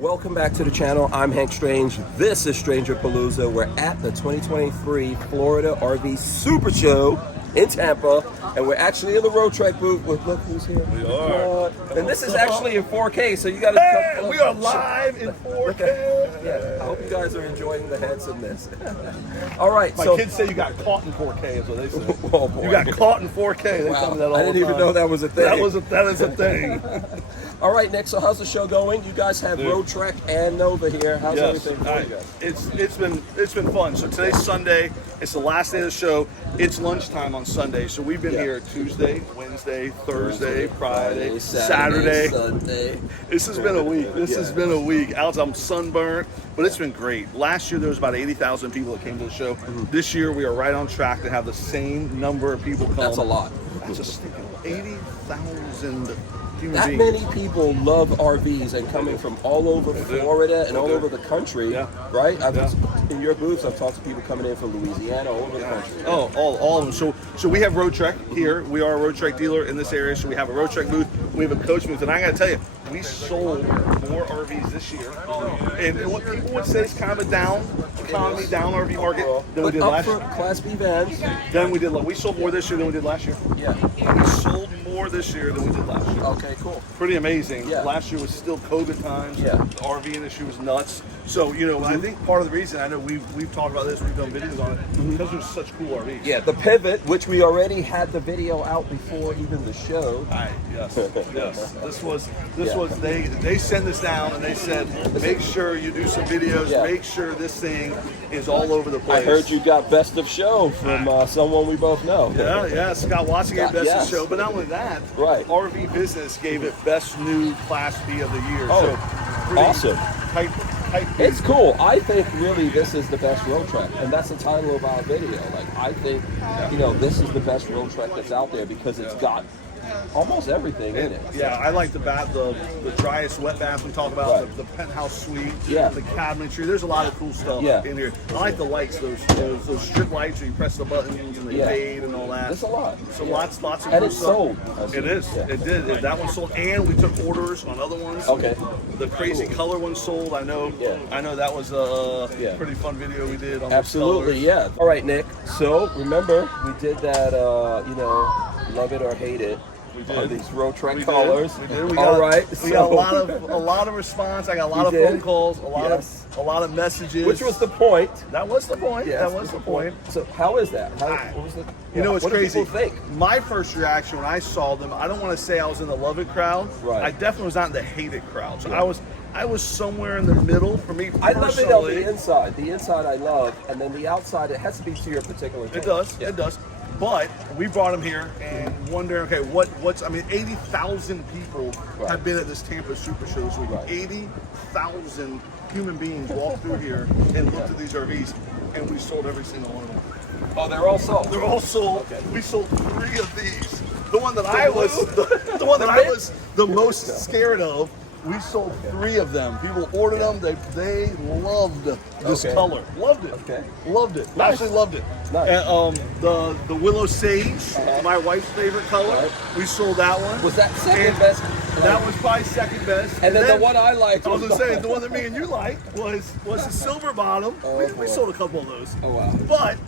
Welcome back to the channel. I'm Hank Strange. This is StrangerPalooza. We're at the 2023 Florida RV Super Show in Tampa, and we're actually in the Roadtrek booth with, look who's here. We are. And this is actually in 4K, so you got to Hey, we are live in 4K. Yeah, I hope you guys are enjoying the handsomeness. All right, My kids say you got caught in 4K is what they say. Oh, boy. You got caught in 4K. They Wow. tell me that all I didn't the even time. know that was a thing. That is a thing. All right, Nick, so how's the show going? You guys have Roadtrek and Nova here. How's everything for you guys? It's been fun. So today's Sunday. It's the last day of the show. It's lunchtime on Sunday. So we've been here Tuesday, Wednesday, Thursday, Friday, Saturday. Sunday. This has been a week. This has been a week. I'm sunburned, but it's been great. Last year there was about 80,000 people that came to the show. This year we are right on track to have the same number of people come. That's a lot. That's a stinking 80,000 human That beings. many people love RVs and coming from all over Florida and all over the country, right? In your booths, I've talked to people coming in from Louisiana, all over the country. Oh, all of them. So we have Roadtrek here. We are a Roadtrek dealer in this area, so we have a Roadtrek booth. We have a coach booth, and I got to tell you, we sold more RVs this year. And what people would say is kind of a down economy, down RV market than we did last year. Class B vans. Then we sold more this year than we did last year. Yeah. We sold more this year than we did last year. Okay, cool. Pretty amazing. Yeah. Last year was still COVID times. Yeah. The RV industry was nuts. So, I think part of the reason, I know we've talked about this, we've done videos on it, because there's such cool RVs. Yeah, the Pivot, which we already had the video out before even the show. Yes. This was they sent us down and they said, make sure you do some videos, make sure this thing is all over the place. I heard you got best of show from someone we both know. Yeah, Scott Watson gave best of show, but not only that, RV Business gave it best new Class B of the year. Oh, so awesome. Tight it's cool. I think really this is the best Roadtrek, and that's the title of our video. Like, I think, this is the best Roadtrek that's out there because it's got almost everything in it. Yeah, I like the driest wet bath we talk about, the penthouse suite, the cabinetry. There's a lot of cool stuff in here. I like the lights, those strip lights where you press the buttons and they fade and all that. There's a lot. So lots of and cool it's stuff. sold. It is. It did. That one sold, and we took orders on other ones. Okay. The crazy color one sold. I know that was a pretty fun video we did on Absolutely, those yeah. All right, Nick. So remember, we did that. Love it or hate it. We did. On these Roadtrek colors. We did. We got a lot of response. I got a lot of phone calls, a lot of messages. Which was the point. That was the point. Yes, that was the point. So how is that? What was the? It's what crazy. Do people think? My first reaction when I saw them, I don't want to say I was in the love it crowd. Right. I definitely was not in the hate it crowd. So I was somewhere in the middle. For me personally, I love it on the inside. The inside I love, and then the outside, it has to be to your particular taste. It does. It does. But we brought them here and wondering, okay, what's 80,000 people have been at this Tampa Super Show this week. 80,000 human beings walked through here and looked at these RVs, and we sold every single one of them. Oh, they're all sold. They're all sold. Okay. We sold 3 of these. The one that I was the most scared of. We sold 3 of them. People ordered them. They loved this color. Loved it. Okay. Loved it. Nice. Absolutely loved it. Nice. And, the Willow Sage, my wife's favorite color. We sold that one. Was that second best? That was probably second best. And then the one I liked. I was gonna say the one that me and you liked was the silver bottom. We sold a couple of those. Oh wow. But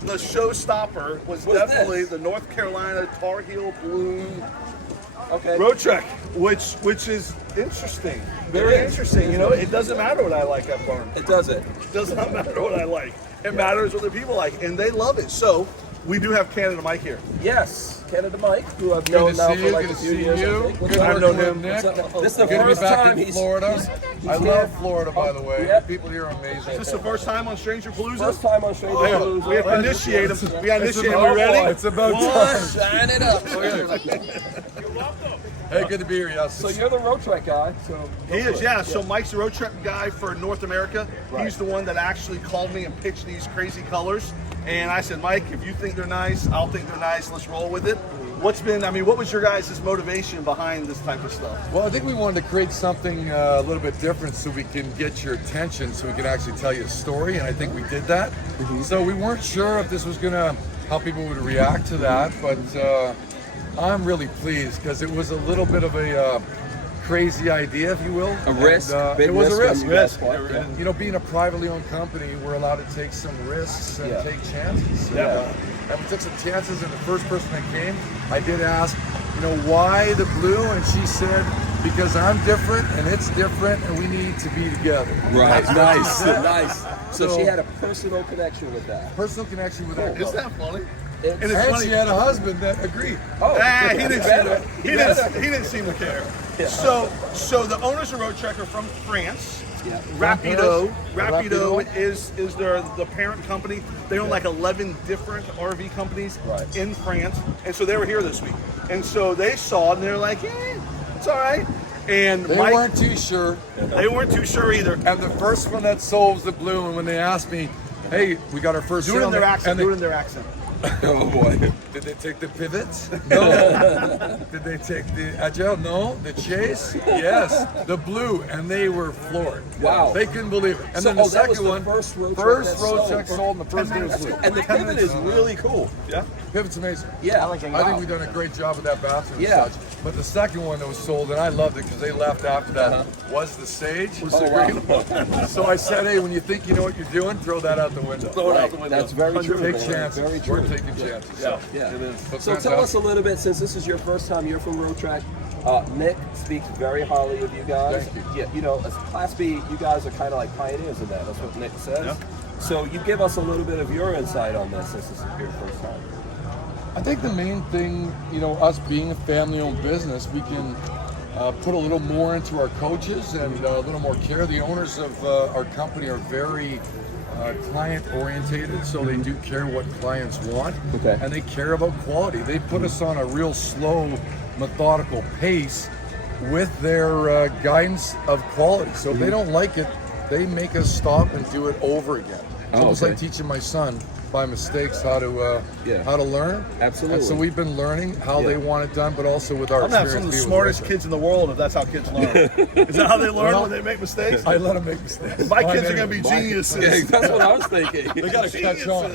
the showstopper was definitely the North Carolina Tar Heel Blue. Okay. Roadtrek, which is interesting. Very interesting. It doesn't matter what I like, I've learned. It doesn't. It does not matter what I like. It matters what the people like, and they love it. So we do have Canada Mike here. Yes, Canada Mike, who I've known now for like a few years. I've known him. Nick. This is the Good to be first back time in Florida. I love Florida, by the way. The people here are amazing. Is this the first time on StrangerPalooza? First time on StrangerPalooza. We have to initiate him. We got to initiate him. We ready? It's about time. Shine it up. Hey, good to be here. Yes. So you're the Roadtrek guy. So he is, yeah. So Mike's the Roadtrek guy for North America. He's the one that actually called me and pitched these crazy colors. And I said, Mike, if you think they're nice, I'll think they're nice. Let's roll with it. What was your guys' motivation behind this type of stuff? Well, I think we wanted to create something a little bit different so we can get your attention, so we can actually tell you a story, and I think we did that. So we weren't sure if this was how people would react to that, but I'm really pleased because it was a little bit of a crazy idea, if you will. A risk, big it was risk a risk. on you guys' part. Yeah. You know, being a privately owned company, we're allowed to take some risks and take chances. And we took some chances, and the first person that came, I did ask, you know, why the blue? And she said, because I'm different and it's different and we need to be together. Right, nice, nice. So she had a personal connection with that. Personal connection with that. Isn't that funny? And it's And funny. she had a husband that agreed. Oh, He didn't better. seem he didn't seem to care. Yeah. So the owners of Roadtrek are from France. Yeah. Rapido Rapido. is the parent company. They own like 11 different RV companies Right. in France, and so they were here this week. And so they saw it, and they're like, it's all right. And They Mike, weren't too sure. they weren't too sure either. And the first one that sold was the blue. And when they asked me, hey, we got our first Do it sale. in their accent. And Do it in their accent. Oh boy. did they take the Pivot? No. Did they take the Agile? No. The Chase? Yes. The blue. And they were floored. Wow. They couldn't believe it. And So- then the that was second the one, first Roadtrek first that sold. Roadtrek sold, and the first day was blue. And the pivot is really cool. Yeah. Pivot's amazing. Yeah. I think we've done a great job with that bathroom Yeah. and such. But the second one that was sold, and I loved it because they left after that, was the Sage. Oh, wow. So I said, hey, when you think you know what you're doing, throw that out the window. Throw it out the window. That's very true. Take man. chances. Very true. We're taking chances. Yeah. Yeah. It is. But So tell us a little bit, since this is your first time, you're from Roadtrek. Nick speaks very highly of you guys. Thank you. Yeah, you know, as Class B, you guys are kind of like pioneers in that. That's what Nick says. Yeah. So you give us a little bit of your insight on this. This is your first time. I think the main thing, you know, us being a family-owned business, we can put a little more into our coaches and a little more care. The owners of our company are very client-orientated, so they do care what clients want, Okay. and they care about quality. They put us on a real slow, methodical pace with their guidance of quality. So if they don't like it, they make us stop and do it over again. It's almost okay. like teaching my son by mistakes how to learn. Absolutely. And so we've been learning how they want it done, but also with our I'm gonna have some of experience. the being smartest with kids in the world if that's how kids learn. Is that how they learn when they make mistakes? I let them make mistakes. My kids are gonna be geniuses. Yeah, that's what I was thinking. They got to catch on.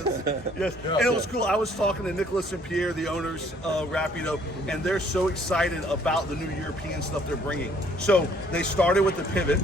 Yes, Yeah. and it was cool. I was talking to Nicholas and Pierre, the owners of Rapido, and they're so excited about the new European stuff they're bringing. So they started with the Pivot,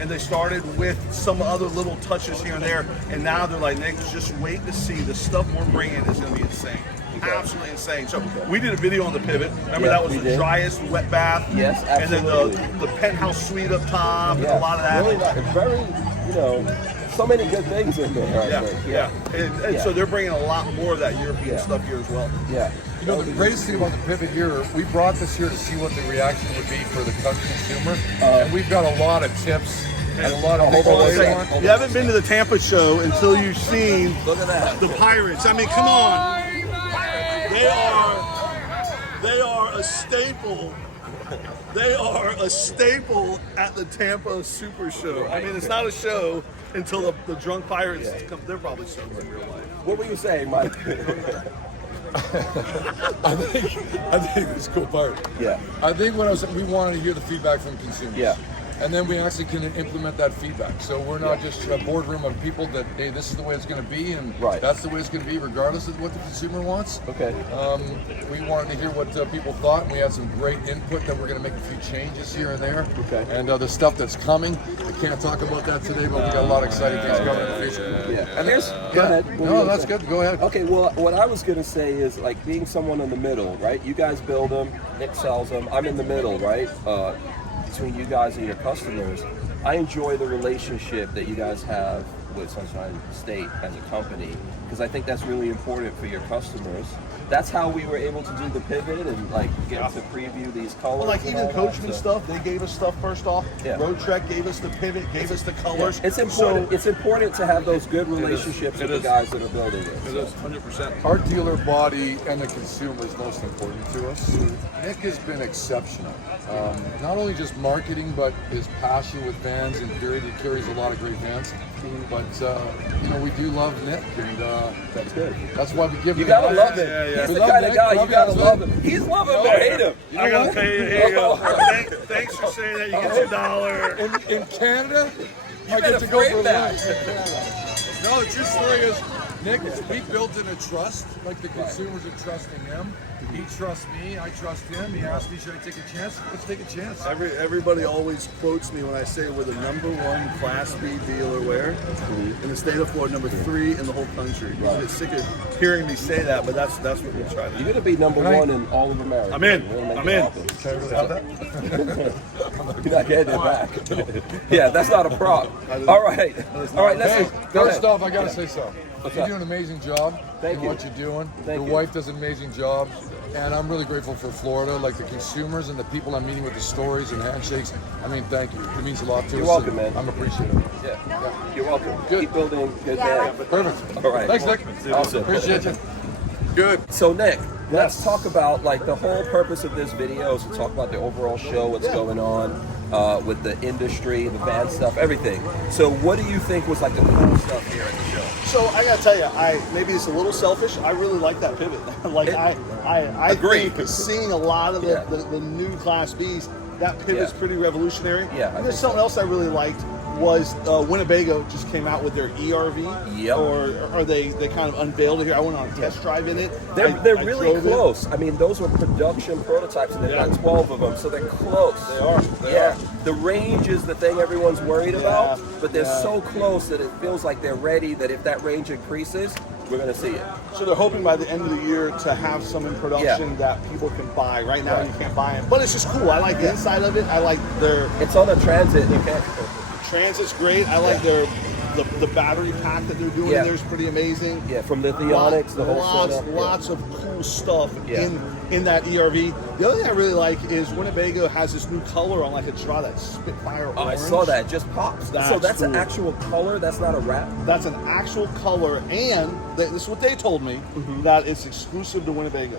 and they started with some other little touches here and there, and now they're like, Nick, just wait to see the stuff we're bringing is going to be insane. Absolutely insane. So we did a video on the Pivot. Remember, Yeah, that was we the did. driest wet bath. Yes, And absolutely. then the penthouse suite up top, and Yeah. a lot of that. Really nice. Very, you know, so many good things in there. I think. Yeah. And Yeah. so they're bringing a lot more of that European stuff here as well. Yeah. You know, the greatest thing about the Pivot here, we brought this here to see what the reaction would be for the consumer. And we've got a lot of tips and a lot of Hold on one things second. they want. You haven't been to the Tampa show until you've seen Look at that. the Pirates. I mean, come on. They are a staple. They are a staple at the Tampa Super Show. I mean, it's not a show until the drunk pirates come. They're probably sober in real life. What were you saying, Mike? I think it's a cool part. Yeah. I think what I was, we wanted to hear the feedback from consumers. Yeah. And then we actually can implement that feedback. So we're not just a boardroom of people that, hey, this is the way it's going to be, and Right. that's the way it's going to be, regardless of what the consumer wants. Okay. We wanted to hear what people thought, and we had some great input that we're going to make a few changes here and there. Okay. And the stuff that's coming, I can't talk about that today, but we got a lot of exciting things coming in the future. Yeah. And here's, go ahead. What were No, you that's saying? good. Go ahead. Okay, well, what I was going to say is, like, being someone in the middle, right? You guys build them, Nick sells them. I'm in the middle, right? Between you guys and your customers. I enjoy the relationship that you guys have with Sunshine State as a company, because I think that's really important for your customers. That's how we were able to do the Pivot and, like, get to preview these colors. Well, like and even all that, Coachman so- stuff, they gave us stuff first off. Yeah. Roadtrek gave us the Pivot, gave us the colors. It's important. It's important to have those good relationships with the guys that are building it. It is 100%. Our dealer body and the consumer is most important to us. Nick has been exceptional. Not only just marketing, but his passion with vans, and period, he carries a lot of great vans. But you know, we do love Nick, and That's good. that's why we give him. You gotta love him. Yeah. He's We the love kind of Nick. guy you Love gotta him. love him. He's love him or hate him. I gotta pay you. Here you go. Thanks for saying that. You get your $1. In Canada, I better get to go frame for that. lunch in Canada. No, the true story is Nick, we built in a trust, like the consumers are trusting him. He trusts me, I trust him. He asked me, should I take a chance? Let's take a chance. Everybody always quotes me when I say we're the #1 Class B dealer where in the state of Florida, #3 in the whole country. You get sick of hearing me say that, but that's what we try to do. You're gonna be #1 in all of America. I'm in. I'm in. Can I really have that? You're not getting it back. Yeah, that's not a prop. All right. All right, let's Hey, go first ahead. off, I gotta say something. What's You're up? doing an amazing job Thank in you. what you're doing. Thank Your you. wife does an amazing job. And I'm really grateful for Florida, like the consumers and the people I'm meeting with the stories and handshakes. I mean, thank you. It means a lot to us. You're welcome, and man. I'm appreciative. Yeah. You're welcome. Good. Keep building good day. Perfect. All right. Thanks, Nick. Awesome. Appreciate you. Good. So Nick, let's talk about like the whole purpose of this video is to talk about the overall show, what's going on with the industry, the van stuff, everything. So what do you think was like the cool stuff here at the show? So I gotta tell you, maybe it's a little selfish. I really like that pivot. Like I Agreed. think seeing a lot of the new Class Bs, that pivot's pretty revolutionary. Yeah, I And there's think something else I really liked was Winnebago just came out with their ERV. Yep. Or they kind of unveiled it here. I went on a test drive in it. They're I really drove it. close. I mean, those were production prototypes, and they've got 12 of them, so they're close. They are. Yeah, the range is the thing everyone's worried about, but they're Yeah. so close that it feels like they're ready. That if that range increases, we're gonna see it. So they're hoping by the end of the year to have some in production that people can buy. Right now you can't buy them, but it's just cool. I like the inside of it. I like their It's on a transit. You can't. Transit's great. I like the battery pack that they're doing. Yeah. There's pretty amazing. Yeah, from lithionics, the whole setup. Lots of cool stuff Yeah. in that ERV. The other thing I really like is Winnebago has this new color on like a draw, that Spitfire Oh, I orange. saw that. It just pops. So That's that's an cool. actual color. That's not a wrap. That's an actual color, and this is what they told me, that it's exclusive to Winnebago.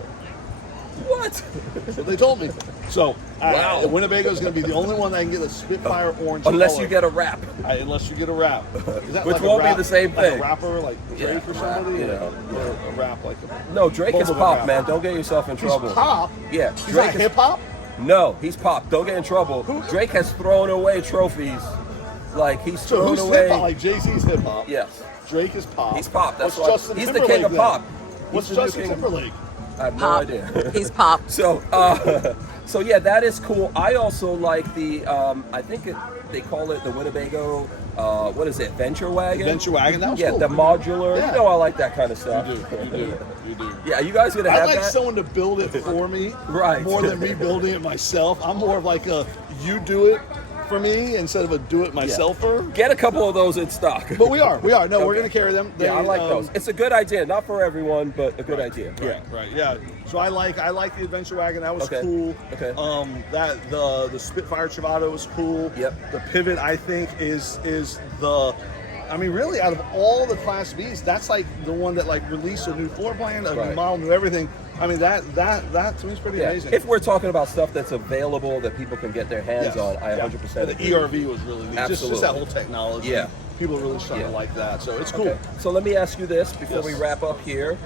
What? That's what they told me. So Wow. Winnebago is going to be the only one that can get the Spitfire orange Unless color. you get a wrap. Unless you get a wrap. Is that Which like a won't be wrap- the same like thing. a rapper, like Drake or somebody? you know. Or a rap like a... No, Drake is Bubblegum pop, wrap. man. Don't get yourself in trouble. He's pop? Yeah, He's Drake not is hip-hop? No, he's pop. Don't get in trouble. Drake has thrown away trophies. Like he's So thrown who's away. hip-hop? Like Jay-Z's hip-hop? Yes, Drake is pop. he's pop. That's What's why Justin he's the Timberlake king of then? pop. What's He's the new Justin king of- Timberlake? I have no Pop. idea. He's pop. So, so yeah, that is cool. I also like the, I think they call it the Winnebago, what is it, Venture Wagon? Venture Wagon, that was Yeah, cool. the modular. Yeah. You know I like that kind of stuff. You do. Yeah, you guys gonna I have like that? someone to build it for me, Right. more than me building it myself. I'm more of like a you do it for me instead of a do it myselfer. Get a couple of those in stock. But we are. No, we're Okay. going to carry them. Yeah, I like They, those. It's a good idea, not for everyone, but a good idea. Right. Yeah. So I like the Adventure Wagon. That was Okay. cool. Okay. That the Spitfire Travato was cool. Yep. The Pivot I think is the. I mean, really, out of all the Class Bs, that's like the one that like released a new floor plan, a new Right. model, new everything. I mean, that to me is pretty Yeah. amazing. If we're talking about stuff that's available that people can get their hands Yes. on, I Yeah. 100% The agree. ERV was really neat. Just Absolutely. that whole technology. Yeah. People are really starting to like that, so it's cool. Okay. So let me ask you this before Yes. we wrap up here.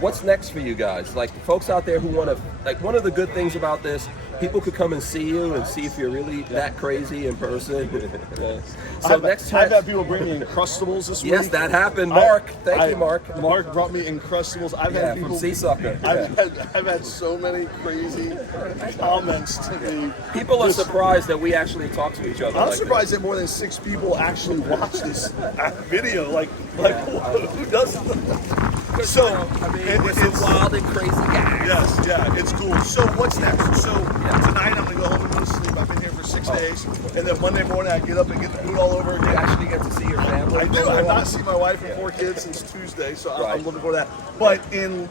What's next for you guys? Like the folks out there who want to, like one of the good things about this, people could come and see you and see if you're really that crazy in person. So next I've time, had people bring me Uncrustables this week. yes, that happened. Mark, thank you, Mark. Mark brought me Uncrustables. I've Yeah, had people from Seasucker. I've had so many crazy comments to me. People are surprised that we actually talk to each other. I'm like surprised that more than 6 people actually watch this video. Like who does it? This. So I mean, it- we're some it's- wild and crazy guys. Yes, yeah, it's cool. So what's next? So tonight I'm gonna go home and go to sleep. I've been here for 6 days, and then Monday morning I get up and get the food all over You again. actually get to see your family. I do. I've not seen my wife and 4 kids since Tuesday, so I'm looking forward to that. But in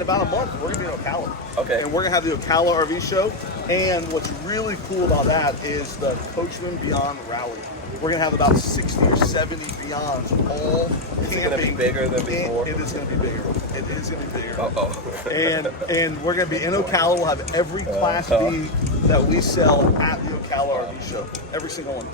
about a month, we're gonna be in Ocala. Okay. And we're gonna have the Ocala RV Show. And what's really cool about that is the Coachman Beyond Rally. We're gonna have about 60 or 70 Beyonds all camping. it gonna be bigger than before? It is gonna be bigger. It is gonna be bigger. Uh-oh. And we're gonna be in Ocala. We'll have every Class B that we sell at the Ocala RV Show. Every single one.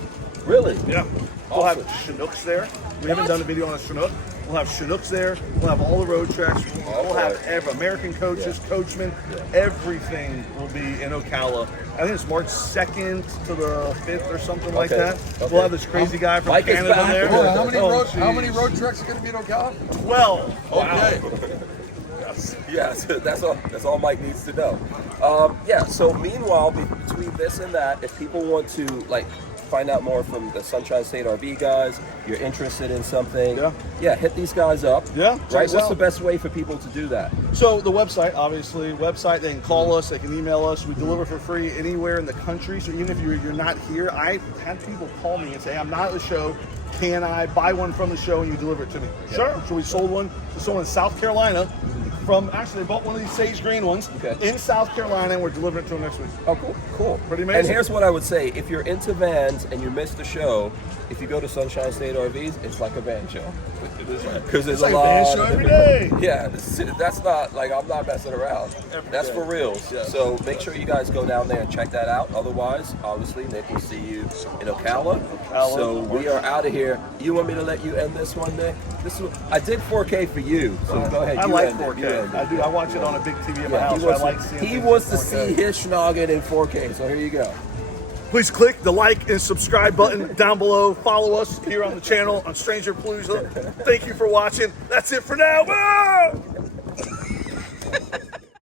Really? Yeah. We'll have Chinooks there. We haven't done a video on a Chinook. We'll have Chinooks there. We'll have all the Roadtreks. We'll have American coaches, coachmen. Everything will be in Ocala. I think it's March 2nd to the 5th or something like that. Okay. We'll have this crazy guy from Mike is Canada back. there. Oh, how many road treks are going to be in Ocala? 12. Okay. Yes, that's all Mike needs to know. Yeah, so meanwhile, between this and that, if people want to like find out more from the Sunshine State RV guys, you're interested in something, hit these guys up. Yeah, check right. us What's out. the best way for people to do that? So the website, obviously, they can call us, they can email us. We deliver for free anywhere in the country. So even if you're not here, I've had people call me and say, I'm not at the show. Can I buy one from the show and you deliver it to me? Sure. So we sold one to someone in South Carolina. They bought one of these sage green ones in South Carolina, and we're delivering it to them next week. Oh, cool. Pretty amazing. And here's what I would say: if you're into vans and you missed the show, if you go to Sunshine State RVs, it's like a van show. Because there's It's like a lot. a van show every day. Yeah, that's not like I'm not messing around. That's for reals. Yeah. So make sure you guys go down there and check that out. Otherwise, obviously, Nick will see you in Ocala. So we are out of here. You want me to let you end this one, Nick? I did 4K for you, so go ahead. I you like end it. 4K. You end it. I do. I watch it on a big TV in my house. So I like seeing he things wants in to 4K. see his schnoggin in 4K, so here you go. Please click the like and subscribe button down below. Follow us here on the channel on StrangerPalooza. Thank you for watching. That's it for now. Woo!